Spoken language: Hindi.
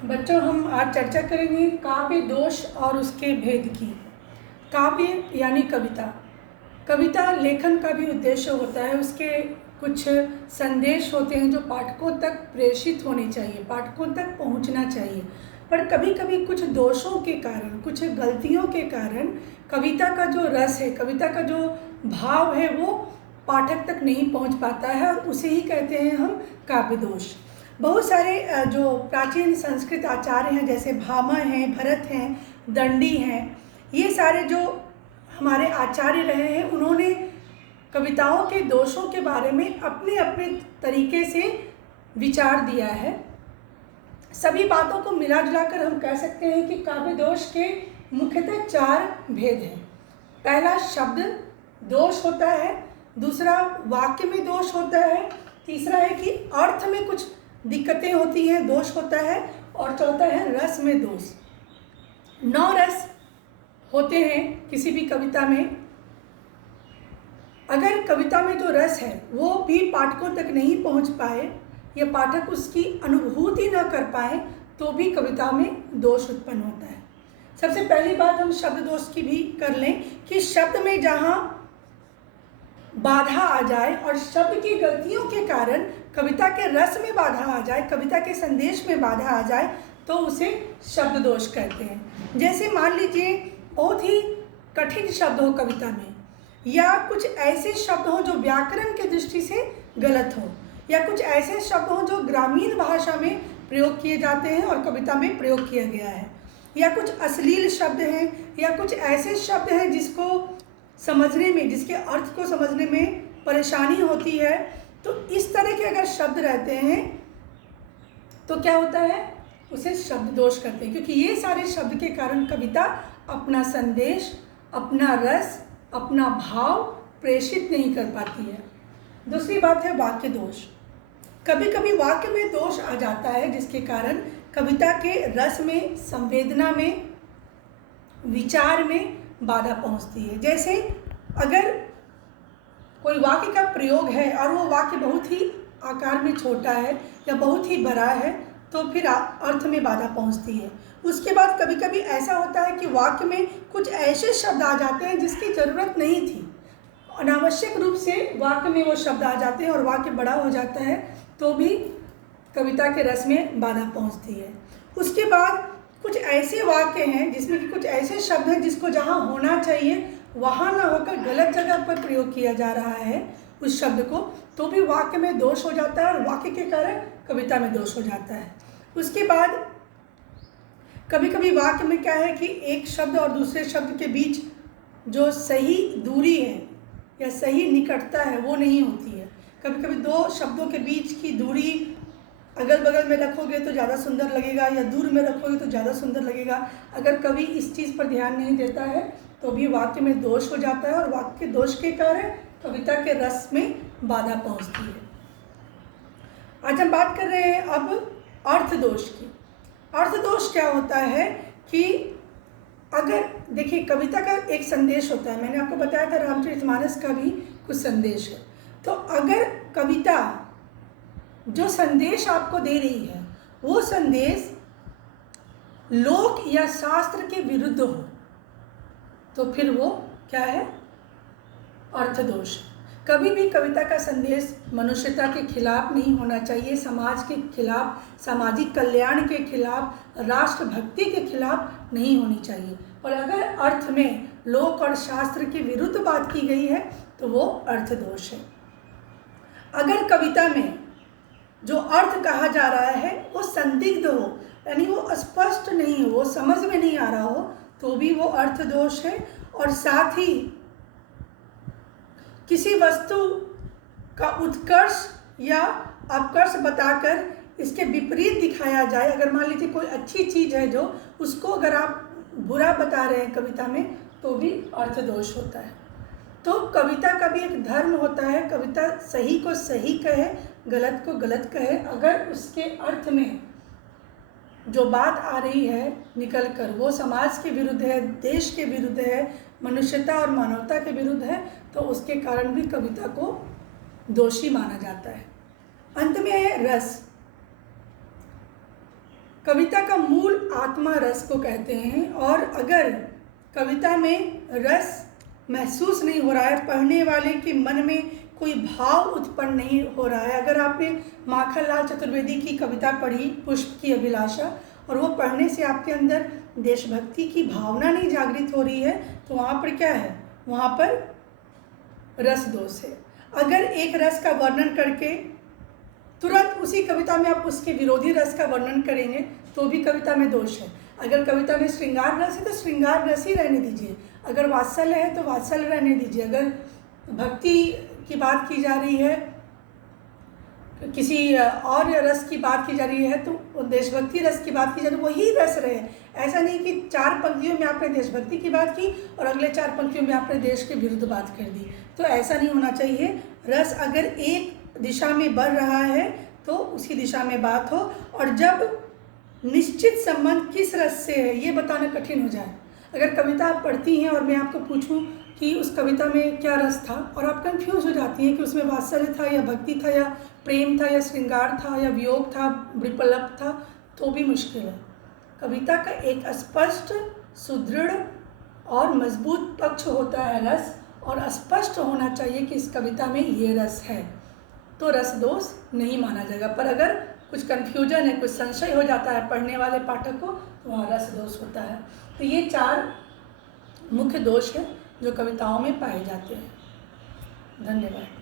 बच्चों, हम आज चर्चा करेंगे काव्य दोष और उसके भेद की। काव्य यानी कविता। कविता लेखन का भी उद्देश्य होता है, उसके कुछ संदेश होते हैं जो पाठकों तक प्रेषित होने चाहिए, पाठकों तक पहुंचना चाहिए। पर कभी कभी कुछ दोषों के कारण, कुछ गलतियों के कारण कविता का जो रस है, कविता का जो भाव है, वो पाठक तक नहीं पहुंच पाता है, और उसे ही कहते हैं हम काव्य दोष। बहुत सारे जो प्राचीन संस्कृत आचार्य हैं, जैसे भामह हैं, भरत हैं, दंडी हैं, ये सारे जो हमारे आचार्य रहे हैं, उन्होंने कविताओं के दोषों के बारे में अपने अपने तरीके से विचार दिया है। सभी बातों को मिला जुलाकर हम कह सकते हैं कि काव्य दोष के मुख्यतः 4 भेद हैं। पहला शब्द दोष होता है, दूसरा वाक्य में दोष होता है, तीसरा है कि अर्थ में कुछ दिक्कतें होती हैं, दोष होता है, और चौथा है रस में दोष। 9 रस होते हैं किसी भी कविता में। अगर कविता में जो रस है वो भी पाठकों तक नहीं पहुंच पाए या पाठक उसकी अनुभूति न कर पाए तो भी कविता में दोष उत्पन्न होता है। सबसे पहली बात हम शब्द दोष की भी कर लें कि शब्द में जहाँ बाधा आ जाए और शब्द की गलतियों के कारण कविता के रस में बाधा आ जाए, कविता के संदेश में बाधा आ जाए, तो उसे शब्द दोष कहते हैं। जैसे मान लीजिए बहुत ही कठिन शब्द हो कविता में, या कुछ ऐसे शब्द हो जो व्याकरण की दृष्टि से गलत हो, या कुछ ऐसे शब्द हो जो ग्रामीण भाषा में प्रयोग किए जाते हैं और कविता में प्रयोग किया गया है, या कुछ अश्लील शब्द हैं, या कुछ ऐसे शब्द हैं जिसको समझने में, जिसके अर्थ को समझने में परेशानी होती है। तो इस तरह के अगर शब्द रहते हैं तो क्या होता है, उसे शब्द दोष करते हैं, क्योंकि ये सारे शब्द के कारण कविता अपना संदेश, अपना रस, अपना भाव प्रेषित नहीं कर पाती है। दूसरी बात है वाक्य दोष। कभी कभी वाक्य में दोष आ जाता है जिसके कारण कविता के रस में, संवेदना में, विचार में बाधा पहुंचती है। जैसे अगर कोई वाक्य का प्रयोग है और वो वाक्य बहुत ही आकार में छोटा है या बहुत ही बड़ा है, तो फिर अर्थ में बाधा पहुंचती है। उसके बाद कभी कभी ऐसा होता है कि वाक्य में कुछ ऐसे शब्द आ जाते हैं जिसकी ज़रूरत नहीं थी, अनावश्यक रूप से वाक्य में वो शब्द आ जाते हैं और वाक्य बड़ा हो जाता है, तो भी कविता के रस में बाधा पहुंचती है। उसके बाद कुछ ऐसे वाक्य हैं जिसमें कि कुछ ऐसे शब्द हैं जिसको जहाँ होना चाहिए वहाँ ना होकर गलत जगह पर प्रयोग किया जा रहा है उस शब्द को, तो भी वाक्य में दोष हो जाता है और वाक्य के कारण कविता में दोष हो जाता है। उसके बाद कभी कभी वाक्य में क्या है कि एक शब्द और दूसरे शब्द के बीच जो सही दूरी है या सही निकटता है वो नहीं होती है। कभी कभी 2 शब्दों के बीच की दूरी अगल बगल में रखोगे तो ज़्यादा सुंदर लगेगा, या दूर में रखोगे तो ज़्यादा सुंदर लगेगा। अगर कवि इस चीज़ पर ध्यान नहीं देता है तो भी वाक्य में दोष हो जाता है, और वाक्य के दोष के कारण कविता के रस में बाधा पहुंचती है। आज हम बात कर रहे हैं अब अर्थ दोष की। अर्थ दोष क्या होता है कि अगर देखिए, कविता का एक संदेश होता है, मैंने आपको बताया था रामचरितमानस का भी कुछ संदेश है। तो अगर कविता जो संदेश आपको दे रही है वो संदेश लोक या शास्त्र के विरुद्ध हो तो फिर वो क्या है, अर्थ दोष। कभी भी कविता का संदेश मनुष्यता के खिलाफ नहीं होना चाहिए, समाज के खिलाफ, सामाजिक कल्याण के खिलाफ, राष्ट्रभक्ति के खिलाफ नहीं होनी चाहिए। और अगर अर्थ में लोक और शास्त्र के विरुद्ध बात की गई है तो वो अर्थ दोष है। अगर कविता में जो अर्थ कहा जा रहा है वो संदिग्ध हो, यानी वो स्पष्ट नहीं हो, वो समझ में नहीं आ रहा हो, तो भी वो अर्थ दोष है। और साथ ही किसी वस्तु का उत्कर्ष या अपकर्ष बताकर इसके विपरीत दिखाया जाए, अगर मान लीजिए कोई अच्छी चीज़ है जो, उसको अगर आप बुरा बता रहे हैं कविता में, तो भी अर्थ दोष होता है। तो कविता का भी एक धर्म होता है, कविता सही को सही कहे, गलत को गलत कहे। अगर उसके अर्थ में जो बात आ रही है निकल कर वो समाज के विरुद्ध है, देश के विरुद्ध है, मनुष्यता और मानवता के विरुद्ध है, तो उसके कारण भी कविता को दोषी माना जाता है। अंत में है रस। कविता का मूल आत्मा रस को कहते हैं, और अगर कविता में रस महसूस नहीं हो रहा है, पढ़ने वाले के मन में कोई भाव उत्पन्न नहीं हो रहा है, अगर आपने माखनलाल चतुर्वेदी की कविता पढ़ी पुष्प की अभिलाषा, और वो पढ़ने से आपके अंदर देशभक्ति की भावना नहीं जागृत हो रही है, तो वहाँ पर क्या है, वहाँ पर रस दोष है। अगर एक रस का वर्णन करके तुरंत उसी कविता में आप उसके विरोधी रस का वर्णन करेंगे तो भी कविता में दोष है। अगर कविता में श्रृंगार रस है तो श्रृंगार रस ही रहने दीजिए, अगर वात्सल्य है तो वात्सल्य रहने दीजिए, अगर भक्ति की बात की जा रही है, किसी और रस की बात की जा रही है, तो देशभक्ति रस की बात की जा रही है, वही रस रहे। ऐसा नहीं कि 4 पंक्तियों में आपने देशभक्ति की बात की और अगले 4 पंक्तियों में आपने देश के विरुद्ध बात कर दी, तो ऐसा नहीं होना चाहिए। रस अगर एक दिशा में बढ़ रहा है तो उसी दिशा में बात हो, और जब निश्चित संबंध किस रस से है ये बताना कठिन हो जाए। अगर कविता आप पढ़ती हैं और मैं आपको पूछूं कि उस कविता में क्या रस था, और आप कंफ्यूज हो जाती हैं कि उसमें वात्सल्य था या भक्ति था या प्रेम था या श्रृंगार था या वियोग था, विप्लव था, तो भी मुश्किल है। कविता का एक स्पष्ट, सुदृढ़ और मजबूत पक्ष होता है रस, और स्पष्ट होना चाहिए कि इस कविता में ये रस है, तो रस दोष नहीं माना जाएगा। पर अगर कुछ कन्फ्यूजन है, कुछ संशय हो जाता है पढ़ने वाले पाठक को, तो वहाँ रस दोष होता है। तो ये 4 मुख्य दोष हैं जो कविताओं में पाए जाते हैं। धन्यवाद।